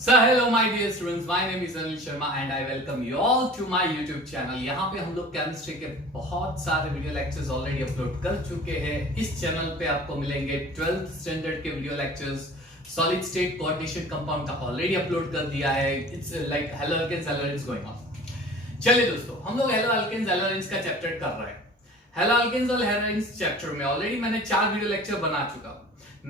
So hello my dear students, my name is Anil Sharma and I welcome you all to my YouTube channel। यहाँ पे हम लोग chemistry के बहुत सारे वीडियो लेक्चर्स ऑलरेडी अपलोड कर चुके हैं। इस चैनल पे आपको मिलेंगे 12th स्टैंडर्ड के video lectures. Solid state coordination compound का ऑलरेडी अपलोड कर दिया है। It's like halo alkanes alkenes going on. चलिए दोस्तों, हम लोग हेलो अल्केन्स एल्केन्स का चैप्टर कर रहे हैं। हेलो अल्केन्स और हेलोइन्स चैप्टर में ऑलरेडी मैंने 4 वीडियो लेक्चर बना चुका हूं।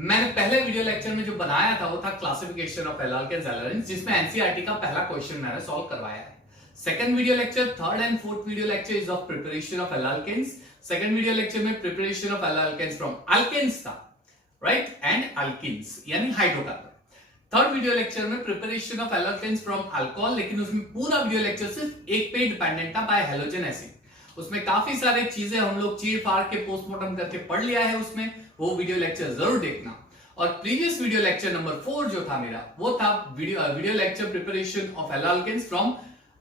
मैंने पहले वीडियो लेक्चर में जो बनाया था वो था क्लासिफिकेशन ऑफ एल्केन्स एल्केन्स, जिसमें एनसीईआरटी का पहला क्वेश्चन मैंने सॉल्व करवाया है। Second video lecture, third and fourth video lecture is of preparation of alkanes. Second video lecture में preparation of alkanes from alkanes था, राइट, एंड अल्कीन्स यानी hydrocarbon. Third video lecture में preparation of alkanes from alcohol, लेकिन उसमें पूरा video lecture सिर्फ एक पे डिपेंडेंट था, बाय हैलोजन एसिड। उसमें काफी सारे चीजें हम लोग चीर फाड़ के पोस्टमार्टम करके पढ़ लिया है उसमें, वो वीडियो लेक्चर जरूर देखना। और प्रीवियस वीडियो लेक्चर नंबर 4 जो था मेरा, वो था video lecture preparation of alkanes from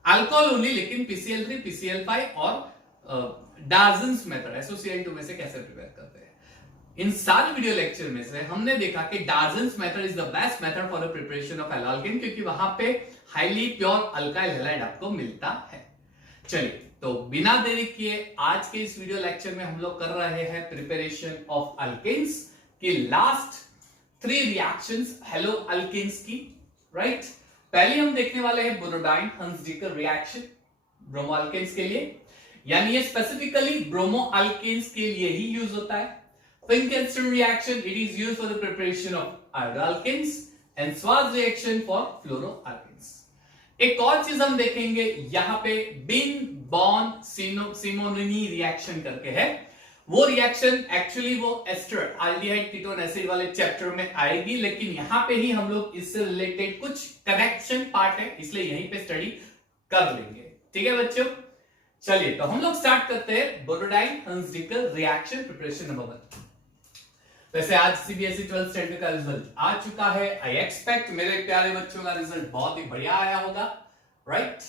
alcohol only, लेकिन PCl3 PCl5 और डार्जन्स मेथड SOCl2 में से कैसे प्रिपेयर करते हैं। इन सारे वीडियो लेक्चर में से हमने देखा कि Darzens method is the best method for the preparation of alkane, क्योंकि वहां पे हाईली प्योर अल्काइल हैलाइड आपको मिलता है। चलिए, तो बिना देरी किए आज के इस वीडियो लेक्चर में हम लोग कर रहे हैं प्रिपरेशन ऑफ अल्केन्स की लास्ट 3 रिएक्शंस हेलो अल्केन्स की, राइट। पहले हम देखने वाले हैं बोरोडाइन हंस-डिकर रिएक्शन ब्रोमो अल्केन्स के लिए, यानी ये स्पेसिफिकली ब्रोमो अल्केन्स के लिए ही यूज होता है। Finkelstein reaction, it is used for the preparation of alkanes and स्वाज रिएक्शन फॉर फ्लोरो अल्केन्स। एक और चीज हम देखेंगे यहां पे बिन बॉन सिमोनी रिएक्शन करके है। वो रिएक्शन एक्चुअली वो एस्टर एल्डिहाइड कीटोन एसिड वाले चैप्टर में आएगी, लेकिन यहां पे ही हम लोग इससे रिलेटेड कुछ कनेक्शन पार्ट है, इसलिए यहीं पे स्टडी कर लेंगे। ठीक है बच्चों, चलिए तो हम लोग स्टार्ट करते हैं बोरोडाइन हंस-डिकर रिएक्शन प्रिपरेशन नंबर 1। वैसे आज सीबीएसई 12th स्टैंडर्ड का रिजल्ट आ चुका है। आई एक्सपेक्ट मेरे प्यारे बच्चों का रिजल्ट बहुत ही बढ़िया आया होगा, राइट।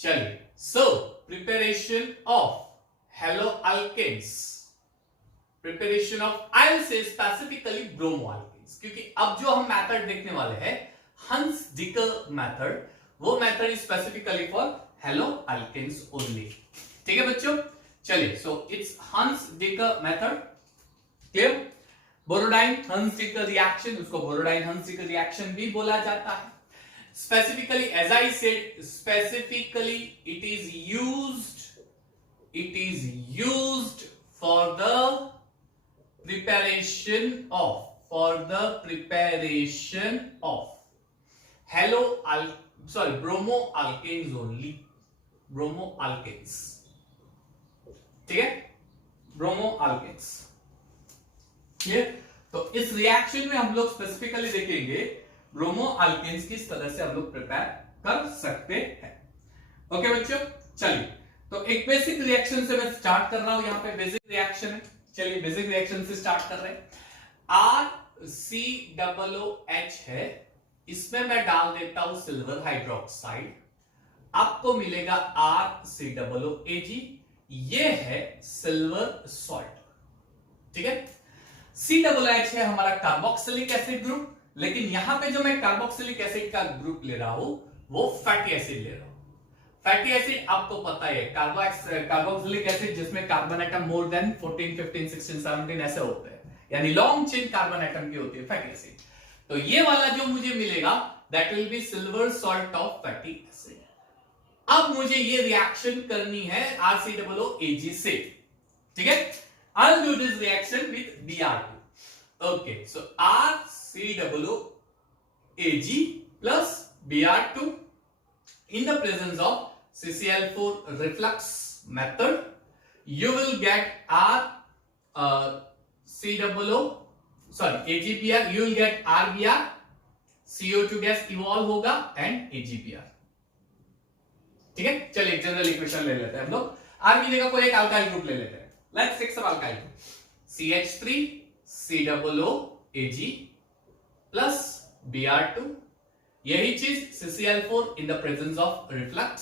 चलिए, so preparation of halo alkanes, preparation of I say specifically bromo alkanes, क्योंकि अब जो हम मेथड देखने वाले हैं हंस-डिकर मेथड, वो method is specifically for halo alkanes only. ठीक है बच्चों, चलिए, so it's Hunsdiecker method, clear. Borodin Hunsdiecker reaction, उसको बोरोडाइन हंस-डिकर रिएक्शन भी बोला जाता है। Specifically as I said, specifically it is used for the preparation of bromo alkanes only, bromo alkanes, ठीक है, ब्रोमो अल्केन्स। तो इस रिएक्शन में हम लोग स्पेसिफिकली देखेंगे ब्रोमो अल्केन्स किस तरह से हम लोग प्रिपेयर कर सकते हैं। ओके बच्चों, चलिए तो एक बेसिक रिएक्शन से मैं स्टार्ट कर रहा हूं। यहाँ पे बेसिक रिएक्शन है, चलिए बेसिक रिएक्शन से स्टार्ट कर रहे हैं। RCOOH है, इसमें मैं डाल देता हूं सिल्वर हाइड्रोक्साइड, आपको मिलेगा RCOOAg, ये है सिल्वर सॉल्ट, ठीक है। COOH है हमारा कार्बोक्सिलिक एसिड ग्रुप, लेकिन यहां पे जो मैं कार्बोक्सिलिक एसिड का ग्रुप ले रहा हूं वो फैटी एसिड ले रहा हूं। फैटी एसिड आपको पता है कार्बोक्सिलिक एसिड जिसमें कार्बन एटम मोर देन 14, 15, 16, 17 ऐसे होते हैं, यानी लॉन्ग चेन कार्बन एटम की होती है फैटी एसिड। तो ये वाला जो मुझे मिलेगा that will be silver salt of fatty acid. अब मुझे ये रिएक्शन करनी है RCOOAg से, ठीक है। I'll do this reaction with Br2। Okay, so RCOOAg plus Br2 in the presence of CCl4 reflux method, you will get AgBr, you will get RBr, CO2 gas evolve होगा and AgBr, ठीक है। चलिए general equation ले लेते हैं हम लोग। R की जगह कोई एक अल्काइल ग्रुप ले लेते हैं। Let's take some alkyl group, CH3 COOAg plus Br2, यही चीज CCl4 in the presence of reflux।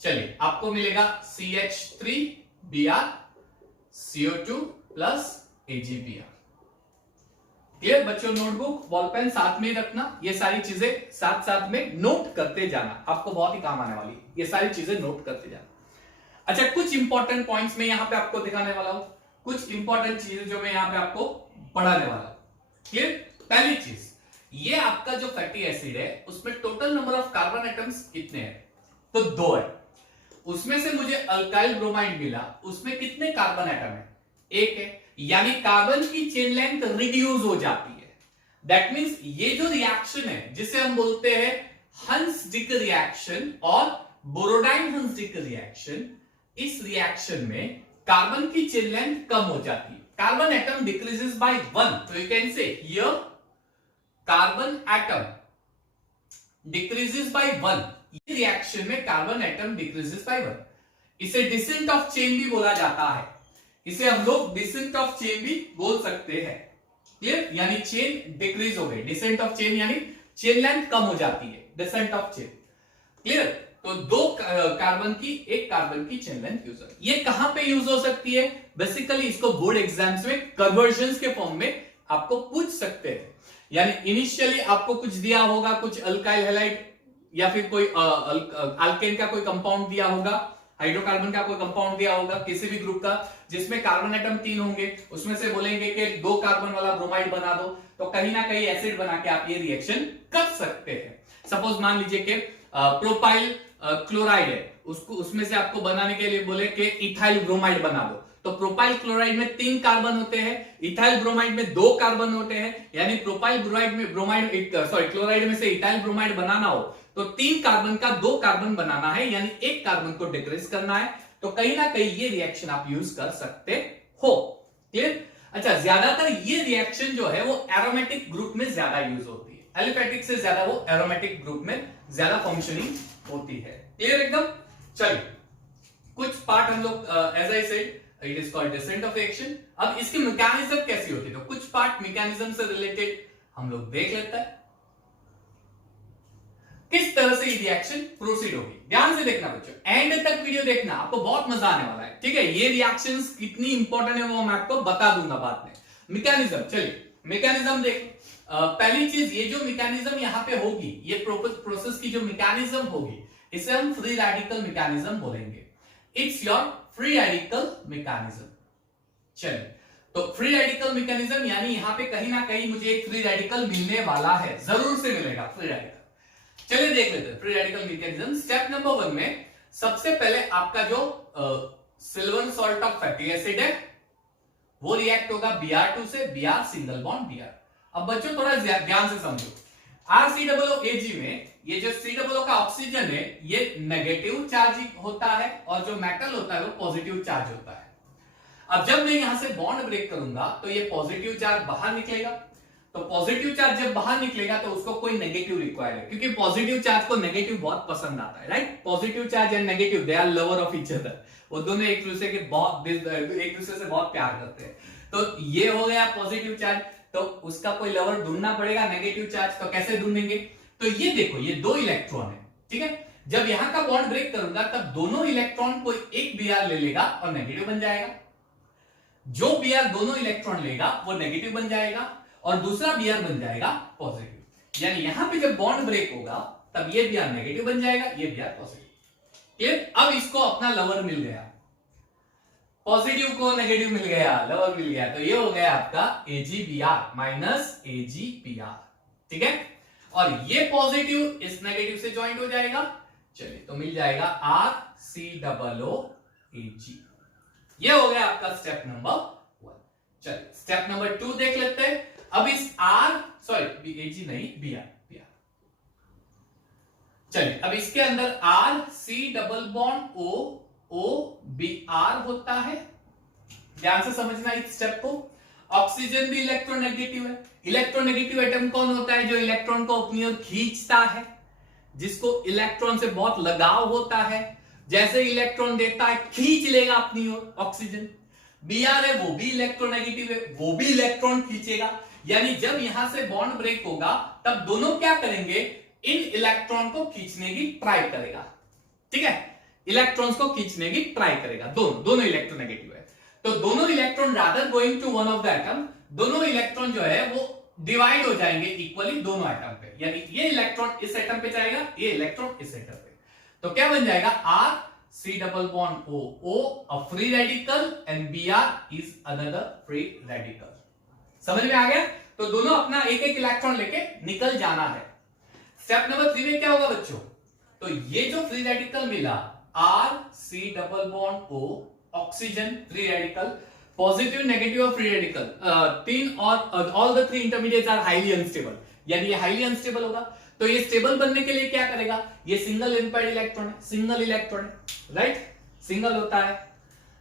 चलिए आपको मिलेगा CH3Br CO2 plus AgBr। Clear बच्चों? नोटबुक बॉल पेन साथ में रखना, ये सारी चीजें साथ साथ में नोट करते जाना, आपको बहुत ही काम आने वाली है, ये सारी चीजें नोट करते जाना। अच्छा, कुछ इंपॉर्टेंट पॉइंट्स में यहां पे आपको दिखाने वाला हूं, कुछ इंपॉर्टेंट चीजें जो मैं यहां पे आपको पढ़ाने वाला हूं। क्लियर? पहली चीज, ये आपका जो फैटी एसिड है उसमें total number of carbon atoms कितने हैं? तो 2 है। उसमें से मुझे अल्काइल ब्रोमाइड मिला, उसमें कितने कार्बन एटम है? 1 है, यानी कार्बन की चेन लेंथ रिड्यूस हो जाती है। दैट मींस ये जो रिएक्शन है जिसे हम बोलते हैं हंस-डिक रिएक्शन और बोरोडाइन-हंस-डिक रिएक्शन, इस रिएक्शन में कार्बन की चेन लेंथ कम हो जाती है, कार्बन एटम डिक्रीजेस बाय 1। तो you can say here carbon atom decreases by 1। ये रिएक्शन में कार्बन एटम डिक्रीजेस बाय 1, इसे डिसेंट ऑफ चेन भी बोला जाता है, इसे हम लोग डिसेंट ऑफ चेन भी बोल सकते हैं। क्लियर? यानी चेन डिक्रीज हो गई, डिसेंट ऑफ चेन यानी चेन लेंथ कम हो जाती है, डिसेंट ऑफ चेन। क्लियर? तो 2 कार्बन की, 1 कार्बन की चेन लेंथ यूज होती है। ये कहां पे यूज हो सकती है? बेसिकली इसको बोर्ड एग्जाम्स में कन्वर्जन्स के फॉर्म में आपको पूछ सकते हैं। यानी इनिशियली आपको कुछ दिया होगा, कुछ अल्काइल हैलाइड या फिर कोई अल्केन का कोई कंपाउंड दिया होगा, हाइड्रोकार्बन का कोई कंपाउंड दिया होगा किसी भी ग्रुप का, जिसमें कार्बन एटम 3 होंगे, उसमें से बोलेंगे कि 2 कार्बन वाला ब्रोमाइड बना दो, तो कहीं ना कहीं एसिड बना के आप ये रिएक्शन कर सकते हैं। सपोज मान लीजिए कि प्रोपाइल क्लोराइड है, उसको उसमें से आपको बनाने के लिए बोले कि इथाइल ब्रोमाइड बना दो, तो प्रोपाइल क्लोराइड में 3 कार्बन होते हैं, इथाइल ब्रोमाइड में 2 कार्बन होते हैं, यानी प्रोपाइल क्लोराइड में से इथाइल ब्रोमाइड बनाना हो तो 3 कार्बन का 2 कार्बन बनाना है, यानी 1 कार्बन को डिक्रीज करना है। तो कहीं ना कहीं ये रिएक्शन आप यूज कर सकते हो। क्लियर? अच्छा, ज्यादातर ये रिएक्शन जो है वो एरोमेटिक ग्रुप में ज्यादा यूज होती है, एलिफेटिक से ज्यादा वो एरोमेटिक ग्रुप में ज्यादा फंक्शनिंग होती है। क्लियर एकदम? चलिए, कुछ पार्ट हम लोग as I said it is called descent of reaction. अब इसकी मैकेनिज्म कैसी होती है, तो कुछ पार्ट मैकेनिज्म से रिलेटेड हम लोग देख लेते हैं, किस तरह से ये रिएक्शन प्रोसीड होगी। ध्यान से देखना बच्चों, एंड तक वीडियो देखना, आपको बहुत मजा आने वाला है। ठीक है? ये रिएक्शंस कितनी इंपॉर्टेंट है वो मैं आपको बता दूंगा बाद में। मैकेनिज्म, चलिए मैकेनिज्म देखो। पहली चीज, ये जो मैकेनिज्म यहां पे होगी, ये प्रोसेस की जो मैकेनिज्म होगी, इसे हम फ्री रेडिकल मैकेनिज्म बोलेंगे। It's your free radical mechanism. चलिए, तो फ्री रेडिकल मैकेनिज्म यानी यहां पे कहीं ना कहीं मुझे एक फ्री रेडिकल मिलने वाला है, जरूर से मिलेगा फ्री रेडिकल। चलिए देख लेते हैं free radical mechanism. Step number 1 में सबसे पहले आपका जो silver salt of fatty acid है वो रिएक्ट होगा Br2 से, Br सिंगल बॉन्ड Br। अब बच्चों थोड़ा ध्यान से समझो, RCOOAg में ये जो COO का ऑक्सीजन है ये नेगेटिव चार्ज होता है और जो मेटल होता है वो पॉजिटिव चार्ज होता है। अब जब मैं यहां से बॉन्ड ब्रेक करूंगा तो ये पॉजिटिव चार्ज बाहर निकलेगा, तो पॉजिटिव चार्ज जब बाहर निकलेगा तो उसको कोई नेगेटिव रिक्वायर्ड है, क्योंकि पॉजिटिव चार्ज को नेगेटिव बहुत पसंद आता है, right? Positive charge and negative they are lover of each other, वो दोनों एक दूसरे से बहुत प्यार करते हैं। तो ये हो गया पॉजिटिव चार्ज, तो उसका कोई लवर ढूंढना पड़ेगा नेगेटिव चार्ज, तो कैसे ढूंढेंगे? तो ये देखो, ये 2 इलेक्ट्रॉन है, ठीक है? जब यहां का बॉन्ड ब्रेक करूंगा तब दोनों इलेक्ट्रॉन को एक Br ले लेगा और नेगेटिव बन जाएगा। जो Br दोनों इलेक्ट्रॉन लेगा वो नेगेटिव बन जाएगा और दूसरा Br बन जाएगा पॉजिटिव। यानी यहां पे जब बॉन्ड ब्रेक होगा तब ये Br नेगेटिव बन जाएगा, ये Br पॉजिटिव। क्लियर? अब इसको अपना लवर मिल गया, पॉजिटिव को नेगेटिव मिल गया, लवर मिल गया, तो ये हो गया आपका AgBr माइनस AgBr। ठीक है? और ये पॉजिटिव इस नेगेटिव से ज्वाइंट हो जाएगा, चलिए तो मिल जाएगा RCOOAg। ये हो गया आपका स्टेप नंबर 1। चलिए स्टेप नंबर 2 देख लेते हैं। अब इस Ag नहीं Br, चलिए अब इसके अंदर RC डबल बॉन्ड OBr होता है, ध्यान से समझना इस स्टेप को। ऑक्सीजन भी इलेक्ट्रोनेगेटिव है। इलेक्ट्रोनेगेटिव एटम कौन होता है? जो इलेक्ट्रॉन को अपनी ओर खींचता है, जिसको इलेक्ट्रॉन से बहुत लगाव होता है, जैसे इलेक्ट्रॉन देता है खींच लेगा अपनी ओर ऑक्सीजन। Br है वो भी इलेक्ट्रोनेगेटिव है, वो भी इलेक्ट्रॉन खींचेगा। यानी जब यहां से बॉन्ड ब्रेक होगा तब दोनों क्या करेंगे? इन इलेक्ट्रॉन को खींचने की ट्राई करेगा। ठीक है? इलेक्ट्रॉन्स को खींचने की ट्राई करेगा, दोनों इलेक्ट्रोनेगेटिव है, तो दोनों electron rather going to one of the atom, दोनों इलेक्ट्रॉन जो है वो डिवाइड हो जाएंगे इक्वली दोनों एटम पे, यानी ये इलेक्ट्रॉन इस एटम पे जाएगा, ये इलेक्ट्रॉन इस एटम पे, तो क्या बन जाएगा R C double bond O, O a free radical and Br is another free radical। समझ में आ गया? तो दोनों अपना एक एक इलेक्ट्रॉन लेके निकल जाना है। स्टेप नंबर 3 में क्या होगा बच्चों? तो ये जो फ्री रेडिकल मिला R C double bond O, oxygen free radical, positive negative और फ्री रेडिकल, तीन और all the three intermediates are highly unstable, यानी ये हाईली अनस्टेबल होगा। तो ये स्टेबल बनने के लिए क्या करेगा? ये सिंगल इम्पेयर्ड इलेक्ट्रॉन है, सिंगल इलेक्ट्रॉन है, राइट? सिंगल होता है,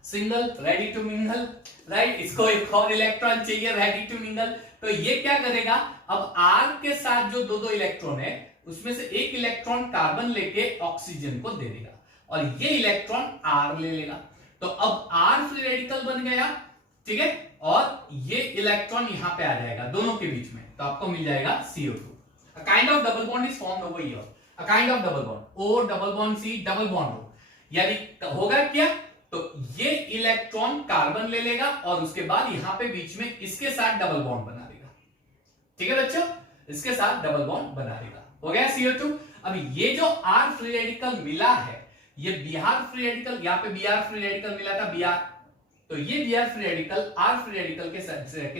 single ready to mingle, right? इसको एक और इलेक्ट्रॉन चाहिए रेडी टू मिंगल, तो ये क्या करेगा? अब R के साथ जो दो दो इलेक्ट्रॉन है उसमें से एक इलेक्ट्रॉन कार्बन लेके ऑक्सीजन को दे देगा और ये इलेक्ट्रॉन R ले लेगा, तो अब R फ्री रेडिकल बन गया, ठीक है, और ये इलेक्ट्रॉन यहां पे आ जाएगा दोनों के बीच में, तो आपको मिल जाएगा CO2। A kind of double bond is formed over here, a kind of double bond, O double bond C double bond O, यानी होगा क्या? तो ये इलेक्ट्रॉन कार्बन ले लेगा और उसके बाद यहां पे बीच में इसके साथ डबल बॉन्ड बना देगा, ठीक है बच्चों, इसके साथ डबल बॉन्ड बना देगा, हो गया CO2। अब ये जो R फ्री रेडिकल मिला है, ये Br फ्री रेडिकल, यहाँ पे Br फ्री रेडिकल मिला था Br, तो ये Br free radical R free radical के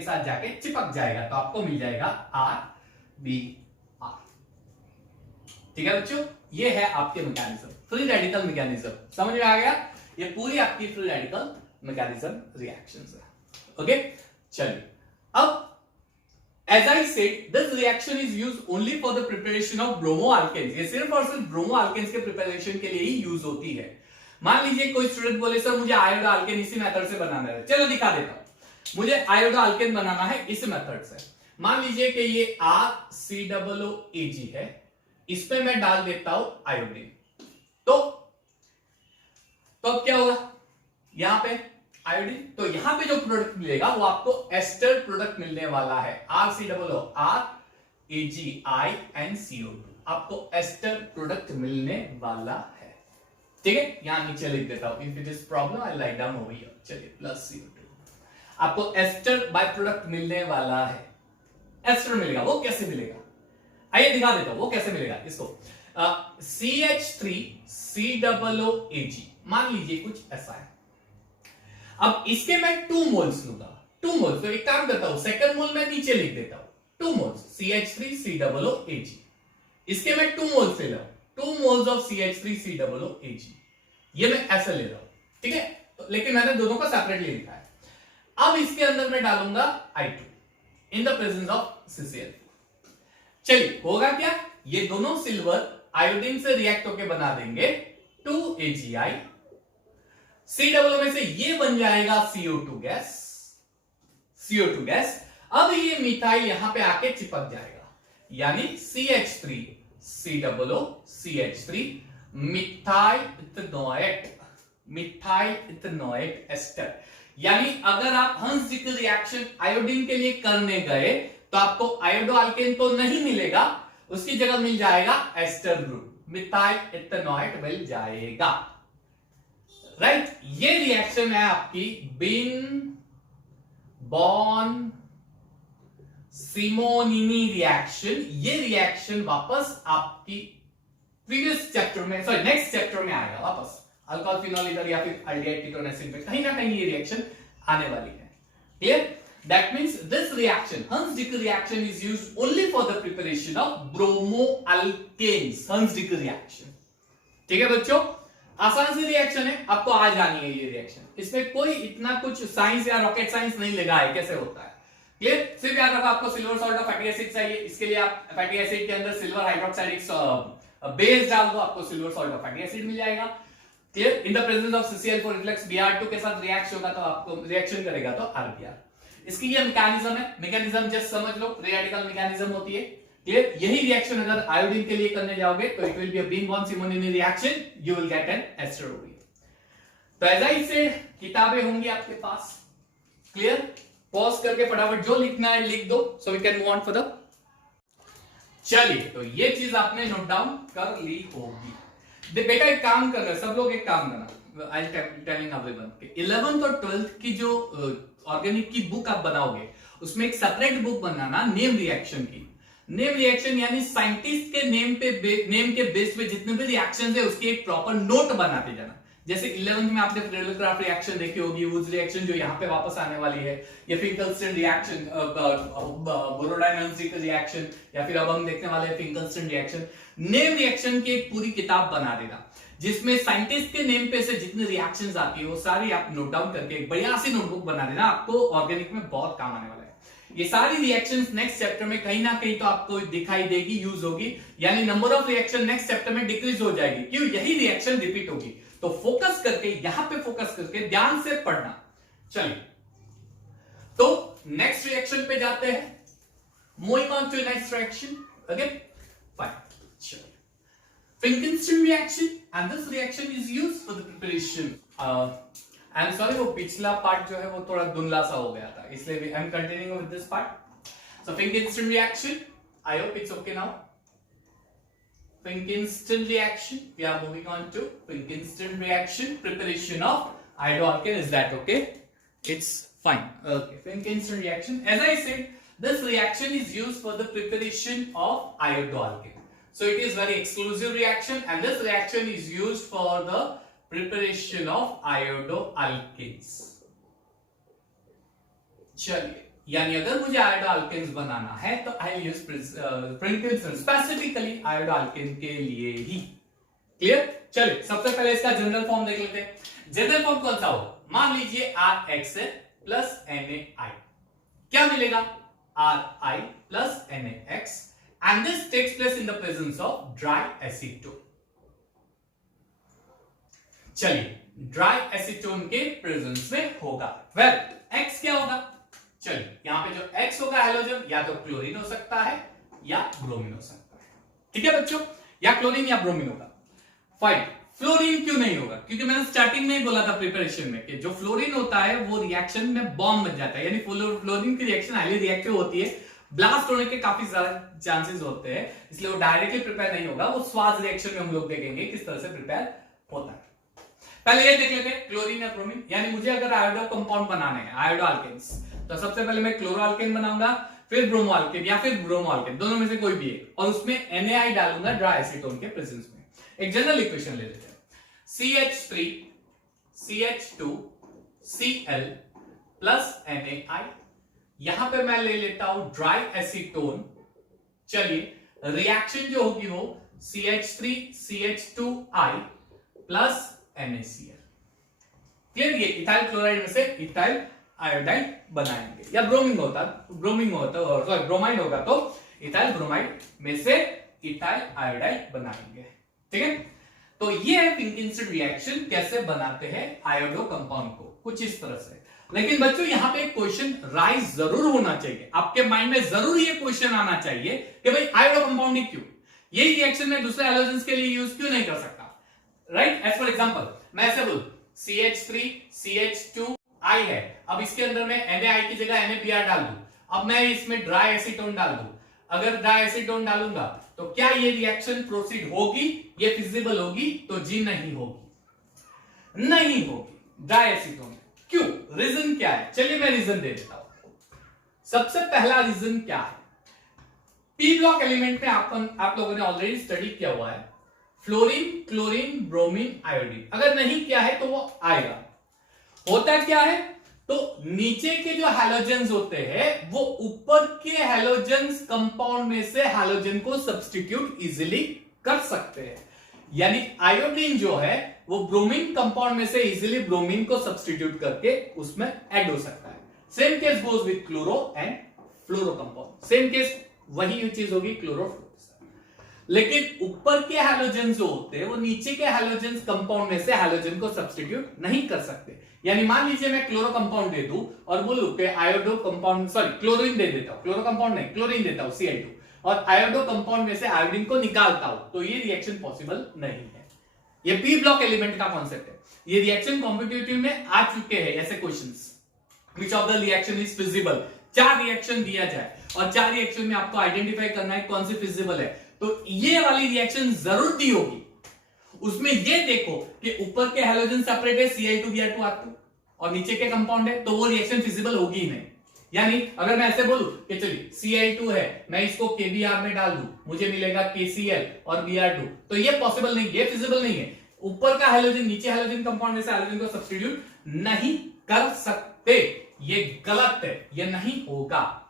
साथ जाके चिपक जाएगा, तो आपको मिल जाएगा RBr, ठीक है बच्चों, ये है आपके मैकेनिज्म, फ्री रेडिकल मैकेनिज्म। समझ में आ गया? ये पूरी आपकी फ्री रेडिकल मैकेनिज्म रिएक्शंस है। ओके, चलिए अब as I said, this reaction is used only for the preparation of bromoalkanes। ये सिर्फ और सिर्फ ब्रोमोअल्केन्स के प्रिपरेशन के लिए ही यूज होती है। मान लीजिए कोई स्टूडेंट बोले सर मुझे आयोडो अल्केन इसी मेथड से बनाना है, चलो दिखा देता हूं, मुझे आयोडो अल्केन बनाना है इस मेथड से। मान लीजिए कि ये RCOOAg है, इसमें मैं डाल देता हूं आयोडीन, तो अब क्या होगा? यहां पे आयोडीन, तो यहां पे जो प्रोडक्ट मिलेगा वो आपको एस्टर प्रोडक्ट मिलने वाला है, RCOO AgINCO2, आपको एस्टर प्रोडक्ट मिलने वाला है, ठीक है? यहां नीचे लिख देता हूं, if it is problem I write down over here, चलिए प्लस CO2, आपको एस्टर बाय प्रोडक्ट मिलने वाला है, एस्टर मिलेगा। वो कैसे मिलेगा? आइए दिखा देता हूं वो कैसे मिलेगा इसको। CH3COOAg, मान लीजिए कुछ ऐसा है, अब इसके मैं 2 मोल्स लूंगा, 2 मोल्स, तो एक काम करता हूं सेकंड मोल मैं नीचे लिख देता हूं, 2 मोल्स CH3COOAg, इसके मैं 2 मोल्स ले रहा हूं, 2 मोल्स ऑफ CH3COOAg, ये मैं ऐसे ले रहा हूं, ठीक है, तो लेकिन मैंने दोनों को सेपरेटली लिखा है। अब इसके अंदर मैं डालूंगा I2 in the presence of CCl। चलिए होगा क्या? ये दोनों सिल्वर आयोडीन से रिएक्ट होकर बना देंगे 2AgI, COO में से ये बन जाएगा CO2 गैस, CO2 गैस। अब ये मिथाइल यहां पे आके चिपक जाएगा, यानी CH3COO CH3 methyl ethanoate ester. यानी अगर आप हंस-डिक्री रिएक्शन आयोडीन के लिए करने गए तो आपको आयोडो अल्केन तो नहीं मिलेगा, उसकी जगह मिल जाएगा एस्टर ग्रुप, मिथाइल इथेनोएट मिल जाएगा, राइट? ये रिएक्शन है आपकी बिन बॉन सिमोनिनी रिएक्शन। ये रिएक्शन वापस आपकी प्रीवियस चैप्टर में, सॉरी नेक्स्ट चैप्टर में आएगा वापस, अल्कोहल फिनोल ईथर या फिर अल्डिहाइड कीटोन एसिड पे कहीं ना कहीं ये रिएक्शन आने वाली है। Clear? That means this reaction, Huns-Dicke reaction, is used only for the preparation of bromoalkanes, Huns-Dicke reaction। ठीक है बच्चों, आसान सी रिएक्शन है, आपको आ जानी है ये रिएक्शन, इसमें कोई इतना कुछ साइंस या रॉकेट साइंस नहीं लगा है कैसे होता है। क्लियर? सिर्फ याद रखो आपको silver salt of fatty acid चाहिए, इसके लिए आप फैटी एसिड के अंदर सिल्वर हाइड्रोक्साइड बेस डाल दो, आपको silver salt of fatty acid मिल जाएगा। Clear? In the presence of CCl4 reflux Br2 के साथ रिएक्ट होगा तो आपको रिएक्शन करेगा तो RBr। इसकी ये मैकेनिज्म है, मैकेनिज्म जस्ट समझ लो, फ्री रेडिकल मैकेनिज्म होती है। क्लियर? यही रिएक्शन अगर आयोडीन के लिए करने जाओगे तो it will be a bean bond Simonini reaction, you will get an ester over. तो एज आई सेड, किताबें होंगी आपके पास। क्लियर? पॉज करके फटाफट जो लिखना है लिख दो, so we can move on for the. चलिए, तो ये चीज आपने नोट डाउन कर ली होगी। बेटा एक काम करना, सब लोग एक काम करना, I am telling everyone, 11th और 12th की जो ऑर्गेनिक की बुक आप बनाओगे उसमें एक सेपरेट बुक बनाना नेम रिएक्शन की। नेम रिएक्शन यानी साइंटिस्ट के नेम के बेस पे जितने भी रिएक्शन है उसकी एक प्रॉपर नोट बनाते जाना। जैसे 11th में आपने फ्रेडल-क्राफ्ट रिएक्शन देखी होगी, वुड्स रिएक्शन जो यहाँ पे वापस आने वाली है, या फिंकलस्टन रिएक्शन, बोरोडाइनर्जिक रिएक्शन, या फिर अब हम देखने वाले हैं फिंकलस्टन रिएक्शन। नेम रिएक्शन की एक पूरी किताब बना देना जिसमें साइंटिस्ट के नेम पे से जितने रिएक्शंस आती है वो सारी आप नोट डाउन करके एक बढ़िया सी नोटबुक बना देना, आपको ऑर्गेनिक में बहुत काम आने वाला है। ये सारी रिएक्शंस नेक्स्ट चैप्टर में कहीं ना कहीं तो आपको दिखाई देगी, यूज होगी, यानी number of reaction next chapter में डिक्रीज हो जाएगी। क्यों? यही रिएक्शन रिपीट होगी। तो फोकस करके, यहां पे फोकस करके ध्यान से पढ़ना। चलिए तो नेक्स्ट रिएक्शन पे जाते हैं। Moving on to next reaction. Okay fine. चलिए, Finkelstein reaction, and this reaction is used for the preparation. I'm sorry, वो पिछला पार्ट जो है वो थोड़ा धुंधला सा हो गया था, इसलिए I'm continuing with this part. So Finkelstein reaction, I hope it's okay now. Finkelstein reaction, we are moving on to Finkelstein reaction, preparation of iodoalkane. Is that okay? It's fine. Okay, Finkelstein reaction. As I said, this reaction is used for the preparation of iodoalkane. So it is very exclusive reaction, and this reaction is used for the preparation of iodoalkanes. चलिए, यानी अगर मुझे iodoalkanes बनाना है तो I'll use Finkelstein specifically iodoalkane के लिए ही। Clear? चलिए, सबसे पहले इसका जनरल फॉर्म देख लेते हैं। जनरल फॉर्म कौन सा हो? मान लीजिए RXA प्लस NaI, क्या मिलेगा? Ri plus NaX, and this takes place in the presence of dry acetone. चलिए, ड्राई एसीटोन के प्रेजेंस में होगा। वेल, X क्या होगा? चलिए, यहां पे जो X होगा हैलोजन, या तो क्लोरीन हो सकता है या ब्रोमीन हो सकता है। ठीक है बच्चों, या क्लोरीन या ब्रोमीन होगा। फाइन। फ्लोरीन क्यों नहीं होगा? क्योंकि मैंने स्टार्टिंग में ही बोला था प्रिपरेशन में कि जो फ्लोरीन होता है वो रिएक्शन में बॉम्ब बन जाता है, यानी फ्लोरीन की रिएक्शन हाईली रिएक्टिव होती है, ब्लास्ट होने के काफी ज्यादा चांसेस होते हैं, इसलिए वो डायरेक्टली प्रिपेयर नहीं होगा। वो स्वाज रिएक्शन में हम लोग देखेंगे किस तरह से प्रिपेयर होता है। पहले ये देख लेते हैं क्लोरीन या ब्रोमीन। यानी मुझे अगर आयोडो कंपाउंड बनाने हैं, आयोडोअल्केन्स, तो सबसे पहले मैं क्लोरोअल्केन बनाऊंगा, फिर ब्रोमोअल्केन या फिर ब्रोमोअल्केन, दोनों में से कोई भी एक, और उसमें NaI डालूंगा ड्राई एसीटोन के प्रेजेंस में। एक जनरल इक्वेशन ले लेते हैं, CH3 CH2 Cl plus NaI। यहां पे मैं ले लेता हूं ड्राई एसीटोन। चलिए, रिएक्शन जो होगी वो CH3 CH2I plus NaCl। Clear? ये इथाइल क्लोराइड में से इथाइल आयोडाइड बनाएंगे, या ब्रोमीन होता सॉरी ब्रोमाइड होगा तो इथाइल ब्रोमाइड में से इथाइल आयोडाइड बनाएंगे। ठीक है, तो ये है फिंकिंस्टन रिएक्शन, कैसे बनाते हैं आयोडो कंपाउंड को, कुछ इस तरह से। लेकिन बच्चों यहां पे एक क्वेश्चन राइज जरूर होना चाहिए, आपके माइंड में जरूर ये क्वेश्चन आना चाहिए कि भाई आयोडो कंपाउंड ही क्यों, यही रिएक्शन में दूसरे हैलोजेंस के लिए यूज क्यों नहीं कर सकता? राइट? एज फॉर एग्जांपल मैं ऐसे बोलूं CH3 CH2I है, अब इसके अंदर मैं NaI की जगह NaBr डाल दूं, अब मैं इसमें ड्राई एसीटोन डाल दूं, अगर ड्राई एसीटोन डालूंगा तो क्या ये रिएक्शन प्रोसीड होगी, ये फिजिबल होगी? तो जी नहीं होगी, नहीं होगी ड्राई एसीटोन। क्यों? रीजन क्या है? चलिए मैं रीजन दे देता हूं। सबसे पहला रीजन क्या है? पी ब्लॉक एलिमेंट में आप लोगों ने ऑलरेडी स्टडी किया हुआ है, फ्लोरीन, क्लोरीन, ब्रोमीन, आयोडीन। अगर नहीं किया है तो वो आएगा। होता क्या है? तो नीचे के जो हैलोजेंस होते हैं वो ऊपर के हैलोजेंस कंपाउंड में से हैलोजन को सब्स्टिट्यूट इजीली कर सकते हैं, यानी आयोडीन जो है वो ब्रोमीन कंपाउंड में से इजीली ब्रोमीन को सब्स्टिट्यूट करके उसमें ऐड हो सकता है। Same case goes with chloro and fluoro compound, same case वही चीज होगी क्लोरोफ्लोरो। लेकिन ऊपर के हैलोजन जो होते हैं वो नीचे के हैलोजन कंपाउंड में से हैलोजन को सब्स्टिट्यूट नहीं कर सकते। यानी मान लीजिए मैं क्लोरो कंपाउंड दे दूं और बोलूं कि आयोडो कंपाउंड, सॉरी क्लोरीन दे देता हूं, क्लोरो कंपाउंड नहीं क्लोरीन देता हूं Cl2, और आयोडो कंपाउंड में से आयोडीन को निकालता हूं, तो ये रिएक्शन पॉसिबल नहीं है। ये पी ब्लॉक एलिमेंट का कॉन्सेप्ट है। ये रिएक्शन कॉम्पिटिटिव में आ चुके हैं ऐसे questions, which of the reaction is feasible. 4 reaction दिया जाए और 4 रिएक्शन में आपको आइडेंटिफाई करना है कौन सी फिजिबल है, तो ये वाली रिएक्शन जरूर दी होगी। उसमें ये देखो कि ऊपर के हैलोजन सेपरेट है Cl2Br2R2 और नीचे के कंपाउंड है, तो वो रिएक्शन फिजिबल होगी ही नहीं। यानी अगर मैं ऐसे बोलूं कि चलिए Cl2 है, मैं इसको KBr में डाल दूं, मुझे मिलेगा KCl और Br2, तो ये पॉसिबल नहीं, ये फिजिबल नहीं है। ऊपर का हाइड्रोजन नीचे हाइड्रोजन कंपाउंड में से हाइड्रोजन को सब्स्टिट्यूट नहीं कर सकते, ये गलत है, ये नहीं होगा,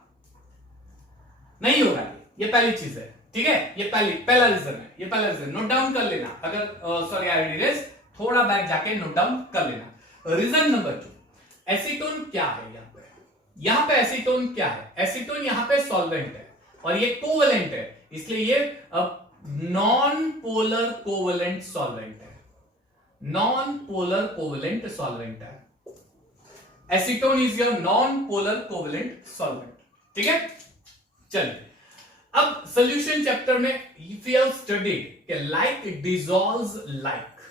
नहीं होगा, ये पहली चीज है, ठीक है। ये पहला रीजन है, ये पहला रीजन नोट डाउन कर लेना। अगर सॉरी आई डिड थोड़ा बैक जाके नोट डाउन कर लेना। रीजन नंबर 2, एसीटोन क्या है यहां पे एसीटोन क्या है? एसीटोन यहां पे सॉल्वेंट है और ये कोवेलेंट है, इसलिए ये नॉन पोलर कोवेलेंट सॉल्वेंट है, नॉन पोलर कोवेलेंट सॉल्वेंट है। Acetone is your non polar covalent solvent, ठीक है। चलिए अब सॉल्यूशन चैप्टर में इफ यू हैव स्टडीड कि लाइक डिसॉल्व्स लाइक,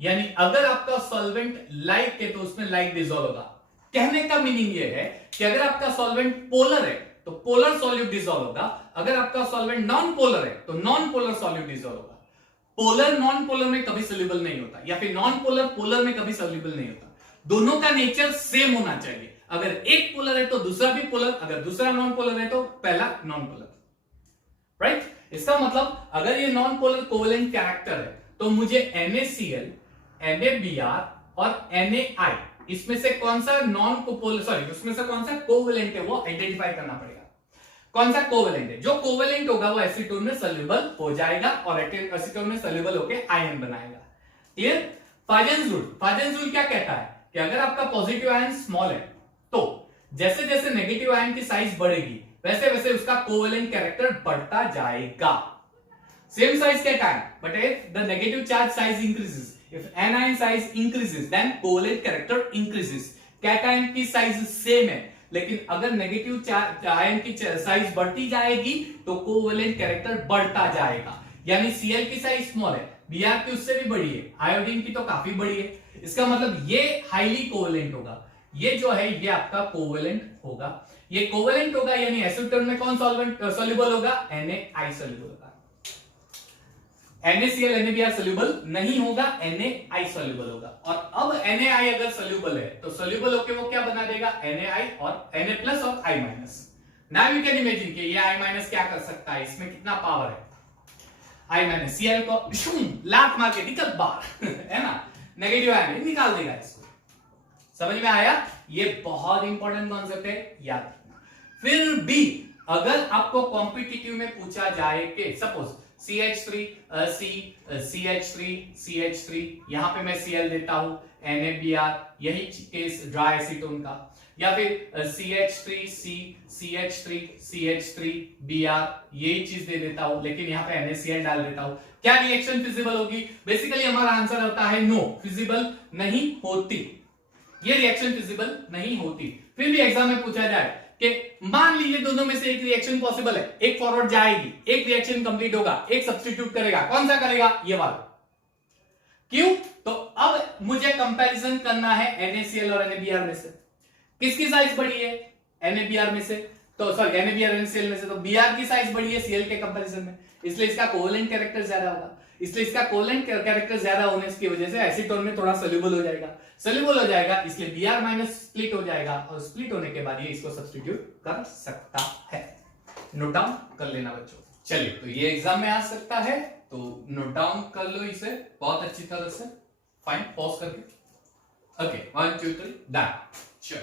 यानी अगर आपका सॉल्वेंट लाइक है तो उसमें लाइक डिसॉल्व होगा। कहने का मीनिंग ये है कि अगर आपका सॉल्वेंट पोलर है तो पोलर सॉल्यूट डिसॉल्व होगा, अगर आपका सॉल्वेंट नॉन पोलर है तो नॉन पोलर सॉल्यूट डिसॉल्व होगा। पोलर नॉन पोलर में कभी सोल्यूबल नहीं होता, या फिर नॉन पोलर पोलर में कभी सोल्यूबल नहीं होता। दोनों का नेचर सेम होना चाहिए, अगर एक पोलर है तो दूसरा भी पोलर, अगर दूसरा नॉन पोलर है तो पहला नॉन पोलर, राइट। इसका मतलब अगर ये नॉन पोलर कोवेलेंट कैरेक्टर है तो मुझे NaCl, NaBr और NaI इसमें से कौन सा नॉन पोलर, सॉरी उसमें से कौन सा कोवेलेंट है वो आइडेंटिफाई करना पड़ेगा। कौन सा कोवेलेंट है? जो कोवेलेंट होगा वो एसीटोन में सोल्यूबल हो जाएगा और एसीटोन में सोल्यूबल होकर आयन बनाएगा। क्लियर? फाजेंस रूल, फाजेंस रूल क्या कहता है कि अगर आपका पॉजिटिव आयन स्मॉल है तो जैसे जैसे नेगेटिव आयन की साइज बढ़ेगी वैसे वैसे उसका कोवेलेंट कैरेक्टर बढ़ता जाएगा। सेम साइज के time, but if the negative charge size increases, if anion size increases then covalent character increases। Cation की साइज सेम है लेकिन अगर नेगेटिव आयन की साइज बढ़ती जाएगी तो कोवेलेंट कैरेक्टर बढ़ता जाएगा। यानी Cl की साइज स्मॉल है, Br की उससे भी बड़ी है, आयोडीन की तो काफी बड़ी है, इसका मतलब ये हाईली कोवेलेंट होगा। ये जो है ये आपका कोवेलेंट होगा, ये कोवेलेंट होगा यानी एसीटोन में कौन सॉल्वेंट सोल्यूबल होगा? NaI सोल्यूबल होगा। NaCl NaBr सोल्यूबल नहीं होगा, NaI सोल्यूबल होगा। और अब NaI अगर सोल्यूबल है तो सोल्यूबल होके वो क्या बना देगा? NaI और Na प्लस और I minus. Now you can imagine कि ये I माइनस क्या कर सकता है, इसमें कितना पावर है। I माइनस Cl को शूम लात मार के निकल बाहर है ना, नेगेटिव आयन निकाल देगा इसको। समझ में आया? ये बहुत इंपॉर्टेंट कॉन्सेप्ट है, याद रखना। फिर भी अगर आपको कॉम्पिटिटिव में पूछा जाए कि सपोज CH3 CH3 यहां पे मैं Cl देता हूं, NaBr यही केस ड्राई एसीटोन का, या फिर CH3 Br यही चीज दे देता हूं लेकिन यहां पे NaCl डाल देता हूं, क्या रिएक्शन फिजिबल होगी? बेसिकली हमारा आंसर होता है नो, फिजिबल नहीं होती, ये रिएक्शन फिजिबल नहीं होती। फिर भी एग्जाम में पूछा जाए कि मान लीजिए दोनों में से एक रिएक्शन पॉसिबल है, एक फॉरवर्ड जाएगी, एक रिएक्शन कंप्लीट होगा, एक सब्स्टिट्यूट करेगा, कौन सा करेगा? ये वाला। क्यों? तो अब मुझे कंपैरिजन करना है NaCl और NaBr में से, किसकी साइज बड़ी है? NaBr में से, तो सॉरी NaBr NaCl में से, तो Br की साइज बड़ी है Cl के कंपैरिजन में, इसलिए इसका कोवेलेंट कैरेक्टर ज्यादा होगा। इसलिए इसका कोवेलेंट कैरेक्टर ज्यादा होने की वजह से एसीटोन में थोड़ा सोल्यूबल हो जाएगा, सोल्यूबल हो जाएगा, इसलिए Br माइनस स्प्लिट हो जाएगा और स्प्लिट होने के बाद ये इसको सब्स्टिट्यूट कर सकता है। नोट डाउन कर लेना बच्चों। चलिए तो ये एग्जाम में आ सकता है, तो नोट डाउन कर लो इसे बहुत अच्छी तरह से। फाइन, पॉज करके। Okay 1 2 3 done. चलो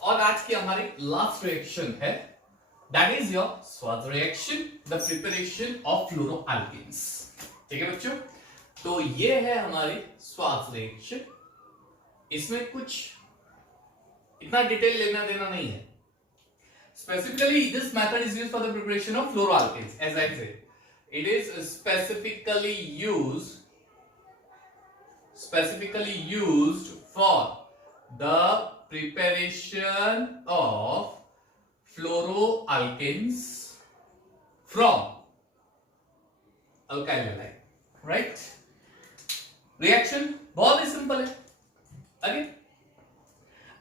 और आज की हमारी लास्ट रिएक्शन है, दैट इज योर स्वाद रिएक्शन, द प्रिपरेशन ऑफ फ्लोरोअल्केन्स। ठीक है बच्चों, तो ये है हमारी स्वाद रिएक्शन। इसमें कुछ इतना डिटेल लेना देना नहीं है। Specifically, this method is used for the preparation of fluoroalkanes. As I said, it is specifically used for the preparation of fluoroalkanes from alkyl halide. Right? Reaction बहुत ही सिंपल है।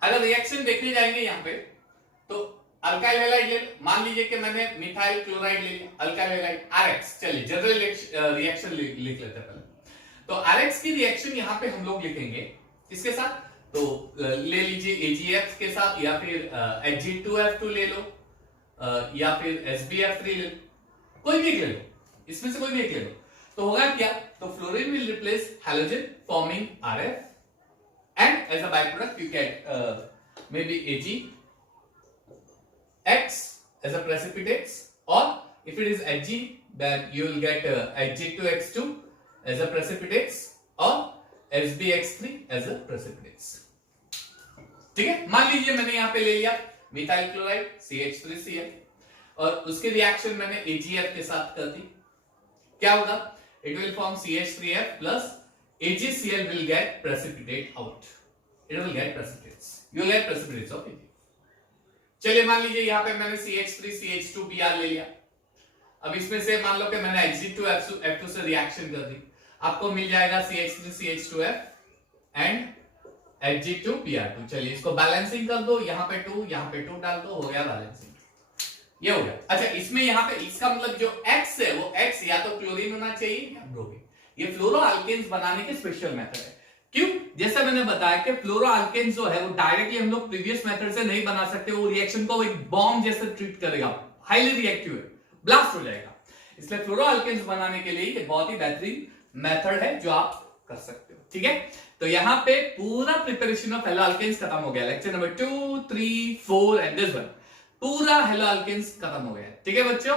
अगर रिएक्शन देखने जाएंगे यहां पे तो अल्काइल हैलाइड ले, मान लीजिए कि मैंने मिथाइल क्लोराइड ले लिया, अल्काइल हैलाइड RX। चलिए जनरल रिएक्शन लिख लेते हैं पहले। तो RX की रिएक्शन यहां पे हम लोग लिखेंगे किसके साथ? तो ले लीजिए AgF के साथ, या फिर Hg2F2 ले लो, या फिर SbF3 ले लो, कोई भी एक ले लो, इसमें से कोई भी एक ले लो। तो होगा क्या, तो fluorine will replace halogen forming RF and as a byproduct you get maybe AgX as a precipitates, or if it is Hg then you will get Hg2X2 as a precipitates or SbX3 as a precipitates। ठीक है, मान लीजिए मैंने यहां पे ले लिया methyl chloride CH3Cl और उसके रिएक्शन मैंने AgF के साथ कर दी, क्या होगा, it will form CH3F plus AgCl will get precipitate out, it will get precipitates, you will get precipitates of Ag। चलिए मान लीजिए यहां पे मैंने CH3CH2Br ले लिया, अब इसमें से मान लो कि मैंने Hg2F2 से रिएक्शन कर दी, आपको मिल जाएगा CH3CH2F एंड Hg2Br2। चलिए इसको बैलेंसिंग कर दो, यहाँ पे 2 डाल दो, हो गया बैलेंसिंग, ये हो गया। अच्छा, इसमें यहाँ पे इसका मतलब जो X है वो X या तो क्लोरीन होना चाहिए या ब्रोमीन। ये फ्लोरो अल्केन्स बनाने के स्पेशल मेथड है। क्यों, जैसा मैंने बताया कि फ्लोरो अल्केन्स जो है वो डायरेक्टली हम लोग प्रीवियस मेथड से नहीं बना सकते, वो रिएक्शन को एक बॉम्ब जैसे ट्रीट करेगा, हाईली रिएक्टिव है, ब्लास्ट हो जाएगा। इसलिए फ्लोरो अल्केन्स बनाने के लिए ये बहुत ही बेहतरीन मेथड है जो आप कर सकते हो। ठीक है, तो यहाँ पे पूरा प्रिपरेशन ऑफ हेलो अल्केन्स खत्म हो गया, lecture number 2, 3, 4 and this one, पूरा हेलो अल्केन्स खत्म हो गया। ठीक है बच्चों,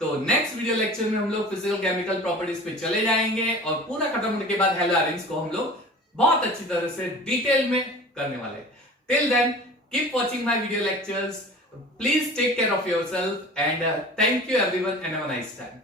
तो नेक्स्ट वीडियो लेक्चर में हम लोग फिजिकल केमिकल प्रॉपर्टीज पे चले जाएंगे और पूरा खत्म होने के बाद हेलो अरेंज को हम लोग बहुत अच्छी तरह से डिटेल में करने वाले। Till then keep watching my video lectures, please take care of yourself and thank you everyone and have a nice time.